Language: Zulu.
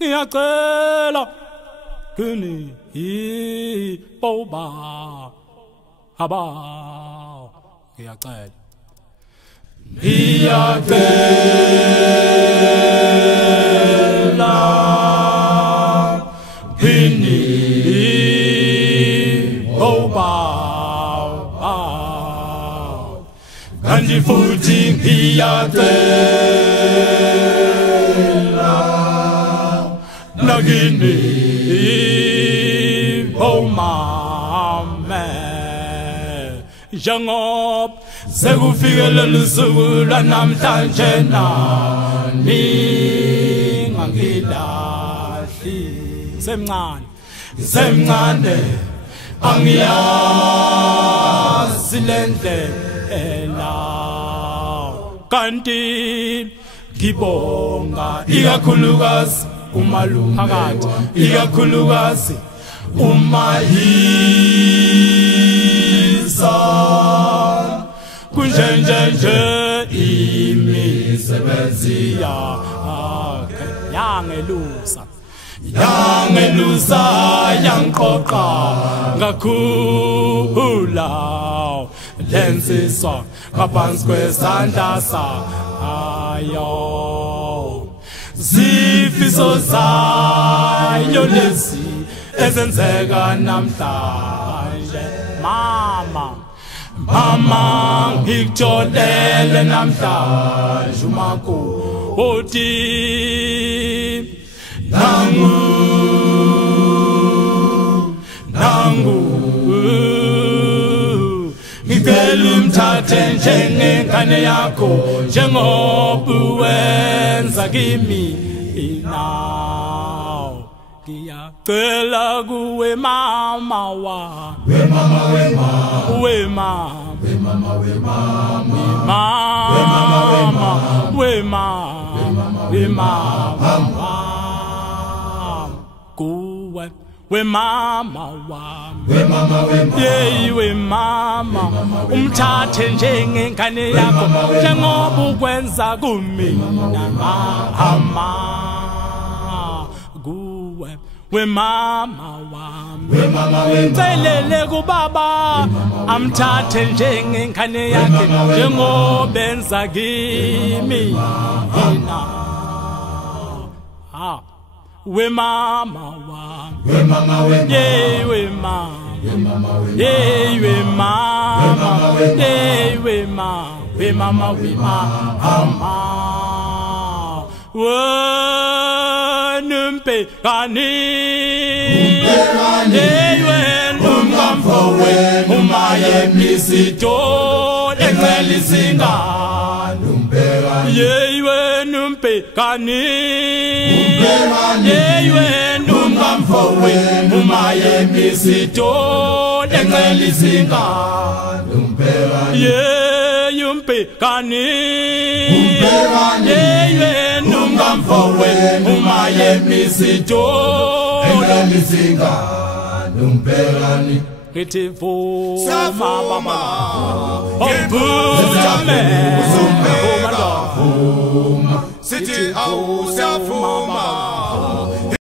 ngiyacela kini iboba haba ngiyacela kini iboba kanti futhi ngiyacela nakini mame njengoba sekufike lusuku lwanamhlanje nani ngangilahli semncane angiyazi lendlela kanti ngibonga ikakhulukazi umalume phakathi ikakhulukazi umayisa kunjenje imisebenzi yakhe yangelusa yangiqoqa ngakhula lensiswa ngaphansi kwesandla sayo zifiso zayo lezi ezenzeka namhlanje mama ngikujolele namhlanje umakoti nangu ngicela umthathe njengengane yakho njengoba wenza kimi now ngiyacela kuwe mama we mama umthathe njengengane yakho njengoba ukwenza kumina mama kuwe we mama celele kubaba amthathe njengengane yakhe njengoba enza kimi we mama yeah we mama numpe kani umkamfowe umaye misito encelisinga yewe numpe kani umkamfowe umaye misito encelisinga yumpe kani umkamfowe umaye misito encelisinga numperani ngithi vuma mama sithi awusafuma